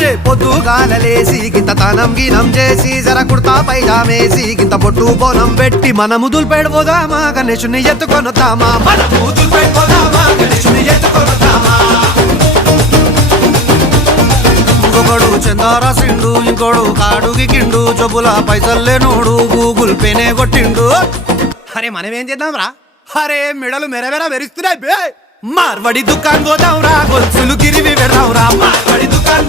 అరే పొద్దుగాలలేసి గింత తనం గినం చేసి జర కుర్తా పైజామేసి గింత పొట్టు బోనం పెట్టి మనము దుల్పెడిపోదామా గణేశుని ఎత్తుకొనుతామా మనము దుల్పెడిపోదామా గణేశుని ఎత్తుకొనుతామా ఇంకొకడు చందారా సిండు ఇంకోడు కాడుకి కిండు జబ్బుల పైసల్లేనోడు గూగుల్ పేనే కొట్టిండు అరే మనమేం చేద్దాం రా అరే మెడలు మెరమెర మెరుస్తున్నాయి బే మార్వడి దుకాన్ పోదాం రా గొలుసులు గిరివి పెడదాం రా మార్వడి దుకాన్